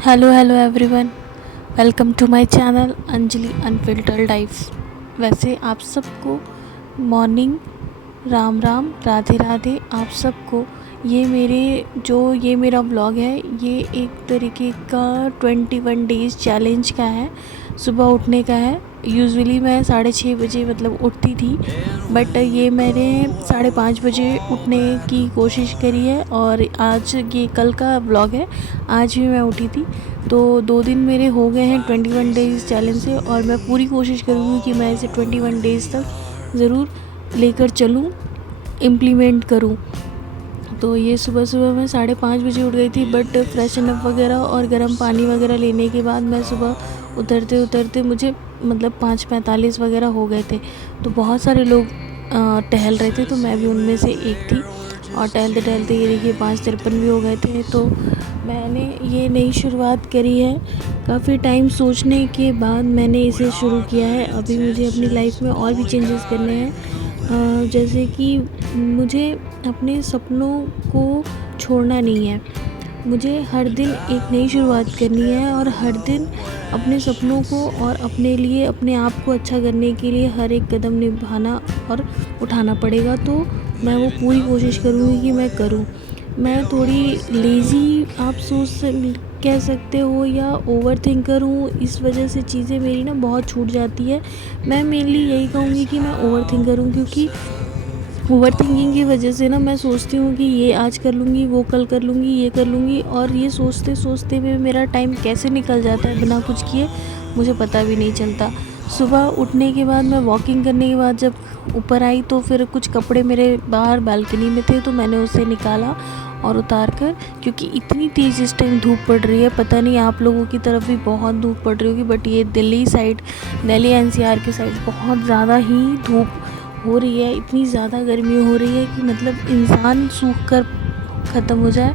Hello everyone. Welcome to my channel Anjali unfiltered life. वैसे आप सबको मॉर्निंग, राम राम, राधे राधे आप सबको। ये मेरा व्लॉग है, ये एक तरीके का 21 डेज़ चैलेंज का है। सुबह उठने का है। यूजुअली मैं 6:30 बजे उठती थी, बट ये मैंने 5:30 बजे उठने की कोशिश करी है। और आज ये कल का व्लॉग है, आज भी मैं उठी थी। तो 2 दिन मेरे हो गए हैं 21 डेज़ चैलेंज से, और मैं पूरी कोशिश करूँगी कि मैं इसे 21 डेज़ तक ज़रूर लेकर चलूँ, इम्प्लीमेंट करूँ। तो ये सुबह सुबह मैं 5:30 बजे उठ गई थी, बट फ्रेशन अप वगैरह और गर्म पानी वगैरह लेने के बाद मैं सुबह उतरते उतरते मुझे 5:45 वगैरह हो गए थे। तो बहुत सारे लोग टहल रहे थे, तो मैं भी उनमें से एक थी। और टहलते टहलते ये देखिए 5:53 भी हो गए थे। तो मैंने ये नई शुरुआत करी है, काफ़ी टाइम सोचने के बाद मैंने इसे शुरू किया है। अभी मुझे अपनी लाइफ में और भी चेंजेस करने हैं, जैसे कि मुझे अपने सपनों को छोड़ना नहीं है। मुझे हर दिन एक नई शुरुआत करनी है, और हर दिन अपने सपनों को और अपने लिए, अपने आप को अच्छा करने के लिए हर एक कदम निभाना और उठाना पड़ेगा। तो मैं वो पूरी कोशिश करूँगी कि मैं करूँ। मैं थोड़ी लेज़ी आप कह सकते हो, या ओवर थिंकर हूँ। इस वजह से चीज़ें मेरी ना बहुत छूट जाती है। मैं मेनली यही कहूँगी कि मैं ओवर थिंकर हूँ, क्योंकि ओवर थिंकिंग की वजह से ना मैं सोचती हूँ कि ये आज कर लूँगी, वो कल कर लूँगी, ये कर लूँगी, और ये सोचते सोचते में मेरा टाइम कैसे निकल जाता है बिना कुछ किए, मुझे पता भी नहीं चलता। सुबह उठने के बाद, मैं वॉकिंग करने के बाद जब ऊपर आई, तो फिर कुछ कपड़े मेरे बाहर बालकनी में थे, तो मैंने उसे निकाला और उतार कर, क्योंकि इतनी तेज़ इस टाइम धूप पड़ रही है। पता नहीं आप लोगों की तरफ भी बहुत धूप पड़ रही होगी, बट ये दिल्ली एनसीआर की साइड बहुत ज़्यादा ही धूप हो रही है। इतनी ज़्यादा गर्मी हो रही है कि इंसान सूख कर ख़त्म हो जाए।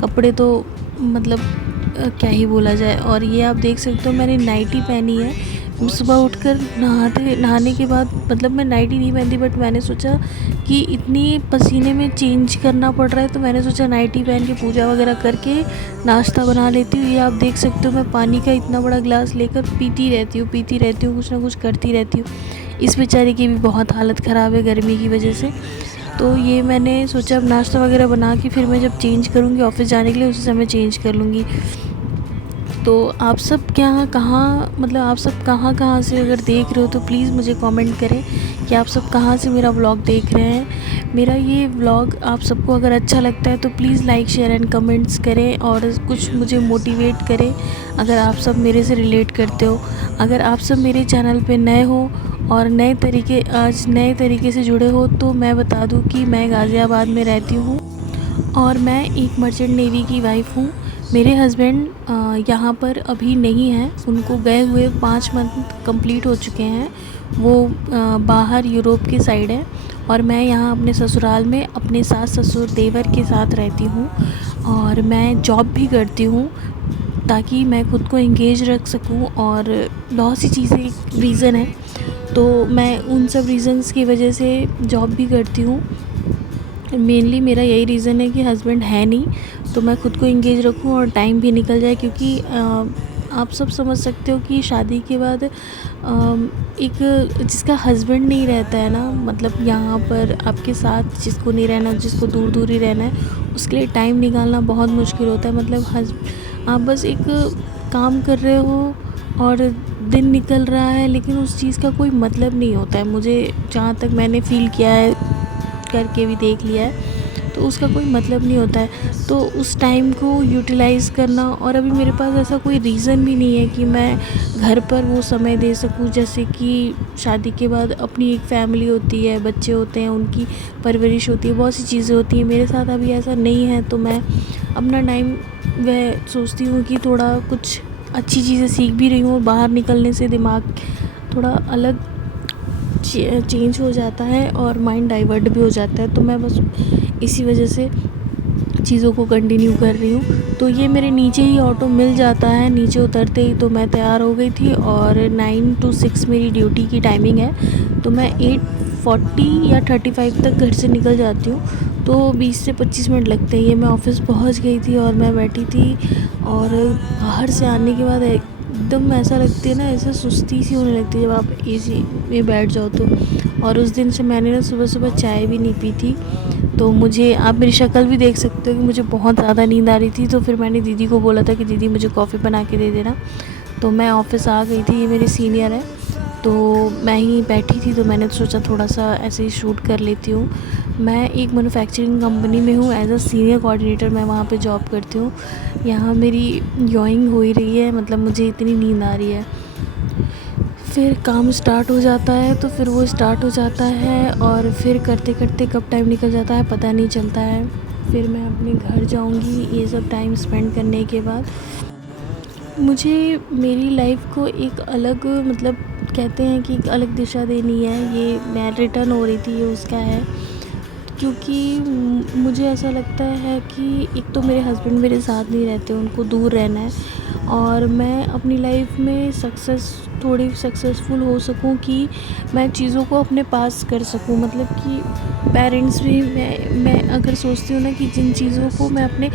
कपड़े तो क्या ही बोला जाए। और ये आप देख सकते हो, मैंने नाइटी पहनी है। सुबह उठकर नहाने के बाद, मैं नाइटी नहीं पहनती, बट मैंने सोचा कि इतनी पसीने में चेंज करना पड़ रहा है, तो मैंने सोचा नाइटी पहन के पूजा वगैरह करके नाश्ता बना लेती हूँ। ये आप देख सकते हो, मैं पानी का इतना बड़ा गिलास लेकर पीती रहती हूँ, कुछ ना कुछ करती रहती हूँ। इस बेचारे की भी बहुत हालत ख़राब है गर्मी की वजह से। तो ये मैंने सोचा अब नाश्ता वगैरह बना के फिर मैं जब चेंज करूँगी ऑफ़िस जाने के लिए, उसी समय चेंज कर लूँगी। तो आप सब आप सब कहाँ कहाँ से अगर देख रहे हो, तो प्लीज़ मुझे कमेंट करें कि आप सब कहाँ से मेरा व्लॉग देख रहे हैं। मेरा ये व्लॉग आप सबको अगर अच्छा लगता है तो please like, share and comments करें, और कुछ मुझे मोटिवेट करें अगर आप सब मेरे से रिलेट करते हो। अगर आप सब मेरे चैनल पे नए हो और नए तरीके से जुड़े हो, तो मैं बता दूँ कि मैं गाज़ियाबाद में रहती हूँ, और मैं एक मर्चेंट नेवी की वाइफ़ हूँ। मेरे हस्बैंड यहाँ पर अभी नहीं हैं, उनको गए हुए 5 मंथ कंप्लीट हो चुके हैं। वो बाहर यूरोप की साइड है, और मैं यहाँ अपने ससुराल में अपने सास ससुर देवर के साथ रहती हूँ। और मैं जॉब भी करती हूँ, ताकि मैं खुद को एंगेज रख सकूँ, और बहुत सी चीज़ें रीज़न है, तो मैं उन सब रीज़न्स की वजह से जॉब भी करती हूँ। मेनली मेरा यही रीज़न है कि हस्बैंड है नहीं, तो मैं खुद को एंगेज रखूँ और टाइम भी निकल जाए। क्योंकि आप सब समझ सकते हो कि शादी के बाद एक जिसका हस्बैंड नहीं रहता है ना, यहाँ पर आपके साथ जिसको नहीं रहना, जिसको दूर दूर ही रहना है, उसके लिए टाइम निकालना बहुत मुश्किल होता है। आप बस एक काम कर रहे हो और दिन निकल रहा है, लेकिन उस चीज़ का कोई मतलब नहीं होता है। मुझे जहाँ तक मैंने फ़ील किया है, करके भी देख लिया है, तो उसका कोई मतलब नहीं होता है। तो उस टाइम को यूटिलाइज़ करना, और अभी मेरे पास ऐसा कोई रीज़न भी नहीं है कि मैं घर पर वो समय दे सकूँ। जैसे कि शादी के बाद अपनी एक फ़ैमिली होती है, बच्चे होते हैं, उनकी परवरिश होती है, बहुत सी चीज़ें होती हैं। मेरे साथ अभी ऐसा नहीं है, तो मैं अपना टाइम वह सोचती हूँ कि थोड़ा कुछ अच्छी चीज़ें सीख भी रही हूँ, और बाहर निकलने से दिमाग थोड़ा अलग चेंज हो जाता है और माइंड डाइवर्ट भी हो जाता है। तो मैं बस इसी वजह से चीज़ों को कंटिन्यू कर रही हूँ। तो ये मेरे नीचे ही ऑटो मिल जाता है, नीचे उतरते ही तो मैं तैयार हो गई थी, और 9 to 6 मेरी ड्यूटी की टाइमिंग है। तो मैं 8:40 या 35 तक घर से निकल जाती हूँ। तो 20 से 25 मिनट लगते हैं। ये मैं ऑफ़िस पहुंच गई थी और मैं बैठी थी, और बाहर से आने के बाद एकदम ऐसा लगती है ना, ऐसा सुस्ती सी होने लगती है जब आप एसी में बैठ जाओ तो। और उस दिन से मैंने ना सुबह सुबह चाय भी नहीं पी थी। तो मुझे, आप मेरी शक्ल भी देख सकते हो कि मुझे बहुत ज़्यादा नींद आ रही थी। तो फिर मैंने दीदी को बोला था कि दीदी मुझे कॉफ़ी बना के दे देना। तो मैं ऑफ़िस आ गई थी, ये मेरी सीनियर है, तो मैं ही बैठी थी, तो मैंने सोचा थोड़ा सा ऐसे ही शूट कर लेती हूँ। मैं एक मैन्युफैक्चरिंग कंपनी में हूँ, एज अ सीनियर कोऑर्डिनेटर मैं वहाँ पे जॉब करती हूँ। यहाँ मेरी यॉइंग हो ही रही है, मतलब मुझे इतनी नींद आ रही है। फिर काम स्टार्ट हो जाता है, तो फिर वो स्टार्ट हो जाता है, और फिर करते करते कब टाइम निकल जाता है पता नहीं चलता है। फिर मैं अपने घर जाऊँगी ये सब टाइम स्पेंड करने के बाद। मुझे मेरी लाइफ को एक अलग, मतलब कहते हैं कि एक अलग दिशा देनी है। ये मैं रिटर्न हो रही थी, ये उसका है। क्योंकि मुझे ऐसा लगता है कि एक तो मेरे हस्बैंड मेरे साथ नहीं रहते, उनको दूर रहना है, और मैं अपनी लाइफ में थोड़ी सक्सेसफुल हो सकूं, कि मैं चीज़ों को अपने पास कर सकूं। मतलब कि पेरेंट्स भी, मैं अगर सोचती हूँ ना कि जिन चीज़ों को मैं अपने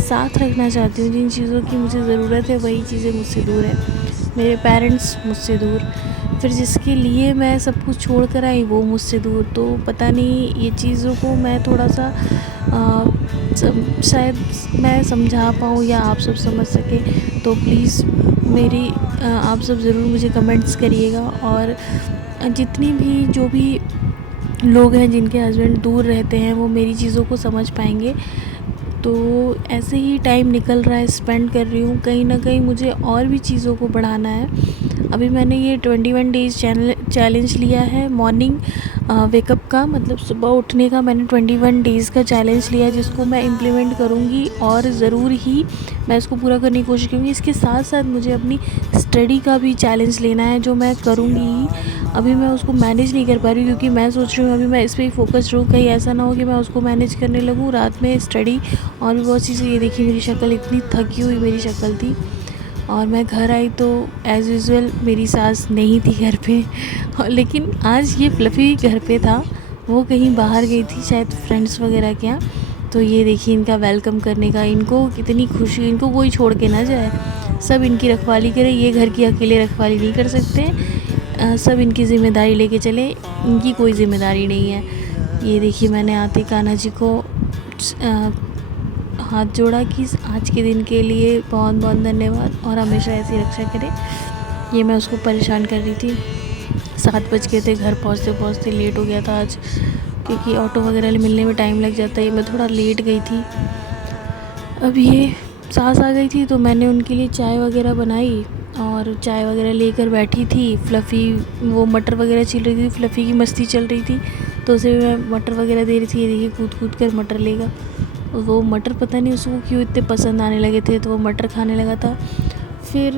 साथ रखना चाहती हूँ, जिन चीज़ों की मुझे ज़रूरत है, वही चीज़ें मुझसे दूर है, मेरे पेरेंट्स मुझसे दूर, फिर जिसके लिए मैं सब कुछ छोड़ कर आई वो मुझसे दूर। तो पता नहीं, ये चीज़ों को मैं थोड़ा सा शायद मैं समझा पाऊँ या आप सब समझ सकें। तो प्लीज़ मेरी आप सब ज़रूर मुझे कमेंट्स करिएगा। और जितनी भी जो भी लोग हैं जिनके हस्बैंड दूर रहते हैं, वो मेरी चीज़ों को समझ पाएंगे। तो ऐसे ही टाइम निकल रहा है, स्पेंड कर रही हूँ। कहीं ना कहीं मुझे और भी चीज़ों को बढ़ाना है। अभी मैंने ये 21 डेज़ चैलेंज लिया है, मॉर्निंग वेकअप का, मतलब सुबह उठने का मैंने 21 डेज़ का चैलेंज लिया है, जिसको मैं इम्प्लीमेंट करूँगी, और ज़रूर ही मैं इसको पूरा करने की कोशिश करूँगी। इसके साथ साथ मुझे अपनी स्टडी का भी चैलेंज लेना है, जो मैं करूँगी ही। अभी मैं उसको मैनेज नहीं कर पा रही, क्योंकि मैं सोच रही हूँ अभी मैं इस पर ही फोकस रहूँ, कहीं ऐसा ना हो कि मैं उसको मैनेज करने लगूँ रात में स्टडी और भी बहुत चीज़ें। ये देखिए मेरी शक्ल, इतनी थकी हुई मेरी शक्ल थी। और मैं घर आई तो एज़ यूज़ुअल मेरी सास नहीं थी घर पे। और लेकिन आज ये फ्लफ़ी घर पे था, वो कहीं बाहर गई थी शायद फ्रेंड्स वगैरह के यहाँ। तो ये देखिए इनका वेलकम करने का, इनको कितनी खुशी, इनको कोई छोड़ के ना जाए, सब इनकी रखवाली करे। ये घर की अकेले रखवाली नहीं कर सकते, सब इनकी ज़िम्मेदारी लेके चले, इनकी कोई ज़िम्मेदारी नहीं है। ये देखिए मैंने आते कान्हा जी को हाथ जोड़ा कि आज के दिन के लिए बहुत बहुत धन्यवाद, और हमेशा ऐसी रक्षा करें। ये मैं उसको परेशान कर रही थी। 7 बज गए थे, घर पहुंचते पहुंचते लेट हो गया था आज, क्योंकि ऑटो वगैरह मिलने में टाइम लग जाता है। मैं थोड़ा लेट गई थी। अब ये सास आ गई थी, तो मैंने उनके लिए चाय वगैरह बनाई, और चाय वगैरह लेकर बैठी थी। फ्लफ़ी वो मटर वगैरह छील रही थी, फ्लफ़ी की मस्ती चल रही थी, तो उसे मैं मटर वगैरह दे रही थी। ये देखिए कूद कूद कर मटर लेगा। वो मटर पता नहीं उसको क्यों इतने पसंद आने लगे थे, तो वो मटर खाने लगा था। फिर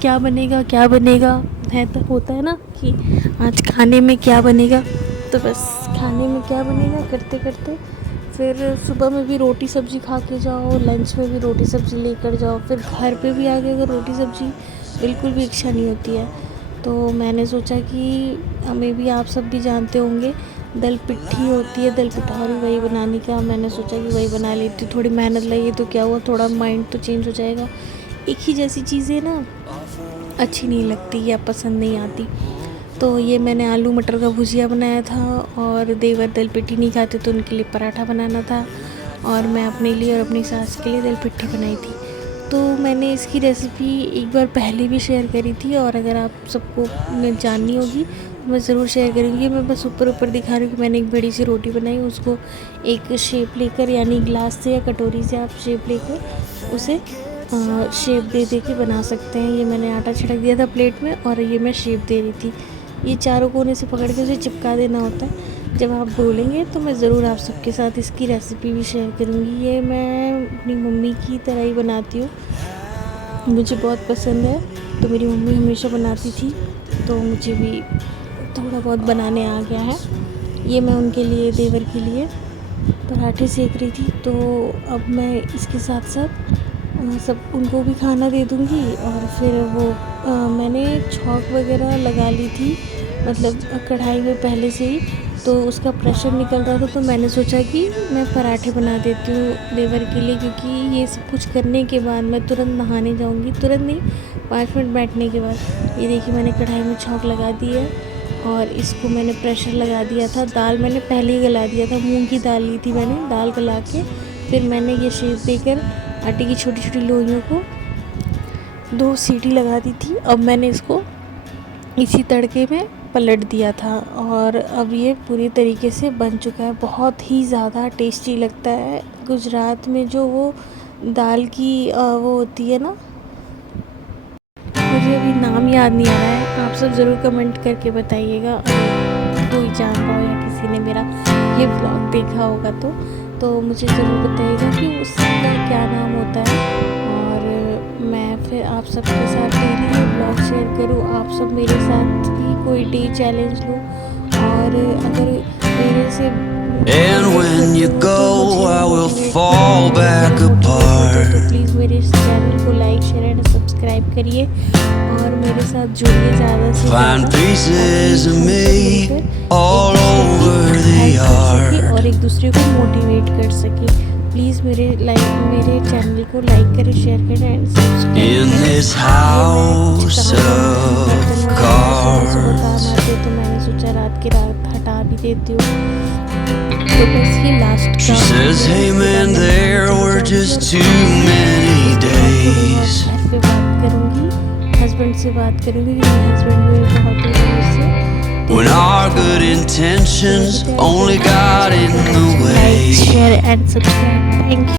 क्या बनेगा क्या बनेगा है, तो होता है ना कि आज खाने में क्या बनेगा, तो बस खाने में क्या बनेगा करते करते फिर सुबह में भी रोटी सब्ज़ी खा के जाओ, लंच में भी रोटी सब्ज़ी लेकर जाओ, फिर घर पे भी आके अगर रोटी सब्ज़ी बिल्कुल भी इच्छा नहीं होती है। तो मैंने सोचा कि हमें भी, आप सब भी जानते होंगे, दल पिट्ठी होती है, दल पिठौरी, वही बनाने का मैंने सोचा कि वही बना लेती हूँ। थोड़ी मेहनत लगी तो क्या हुआ, थोड़ा माइंड तो चेंज हो जाएगा। एक ही जैसी चीज़ें ना अच्छी नहीं लगती या पसंद नहीं आती। तो ये मैंने आलू मटर का भुजिया बनाया था, और देवर दल पिट्ठी नहीं खाते तो उनके लिए पराठा बनाना था, और मैं अपने लिए और अपनी सास के लिए दल पिट्ठी बनाई थी। तो मैंने इसकी रेसिपी एक बार पहले भी शेयर करी थी, और अगर आप सबको जाननी होगी तो मैं ज़रूर शेयर करूँगी। मैं बस ऊपर ऊपर दिखा रही हूँ कि मैंने एक बड़ी सी रोटी बनाई, उसको एक शेप लेकर, यानी ग्लास से या कटोरी से आप शेप लेकर उसे शेप दे दे के बना सकते हैं। ये मैंने आटा छिड़क दिया था प्लेट में, और ये मैं शेप दे रही थी। ये चारों कोने से पकड़ के उसे चिपका देना होता है। जब आप बोलेंगे तो मैं ज़रूर आप सबके साथ इसकी रेसिपी भी शेयर करूँगी। ये मैं अपनी मम्मी की तरह ही बनाती हूँ, मुझे बहुत पसंद है, तो मेरी मम्मी हमेशा बनाती थी, तो मुझे भी थोड़ा बहुत बनाने आ गया है। ये मैं उनके लिए, देवर के लिए पराठे सेक रही थी। तो अब मैं इसके साथ साथ सब उनको भी खाना दे दूँगी। और फिर वो मैंने छौंक वगैरह लगा ली थी, मतलब कढ़ाई में पहले से ही, तो उसका प्रेशर निकल रहा था, तो मैंने सोचा कि मैं पराठे बना देती हूँ देवर के लिए, क्योंकि ये सब कुछ करने के बाद मैं तुरंत नहाने जाऊँगी, तुरंत नहीं 5 मिनट बैठने के बाद। ये देखिए मैंने कढ़ाई में छौंक लगा दी है और इसको मैंने प्रेशर लगा दिया था। दाल मैंने पहले ही गला दिया था, मूंग की दाल ली थी मैंने, दाल गला के फिर मैंने ये शेप देकर आटे की छोटी छोटी लोइयों को 2 सीटी लगा दी थी। अब मैंने इसको इसी तड़के में पलट दिया था और अब ये पूरी तरीके से बन चुका है। बहुत ही ज़्यादा टेस्टी लगता है। गुजरात में जो वो दाल की वो होती है ना, मुझे अभी नाम याद नहीं आ रहा है, आप सब ज़रूर कमेंट करके बताइएगा अगर कोई जान रहा हो या किसी ने मेरा ये व्लॉग देखा होगा तो मुझे ज़रूर बताइएगा कि उसका क्या नाम होता है। और मैं फिर आप सबके साथ डेली ये व्लॉग शेयर करूँ, आप सब मेरे साथ ही कोई डे चैलेंज लो। और अगर मेरे से And when you go, I will fall back apart. तो प्लीज़ मेरे इस चैनल को लाइक शेयर एंड सब्सक्राइब करिए और मेरे साथ जुड़िए ज़्यादा से Find ज़्यादा, pieces of me all over the yard. और एक दूसरे को मोटिवेट कर सके। प्लीज़ मेरे चैनल को लाइक करें, शेयर करें एंड सब्सक्राइब In करें। this house of cards. तो मैंने सोचा रात हटा भी देती हूँ। तो बस ये last She says, hey man, there were just too many days. घर पे बात करूँगी, हस्बैंड से बात करूँगी, मेरे हस्बैंड भी बहुत दूर है मुझसे। When our good intentions only got in the way. Like, share and subscribe. Thank you.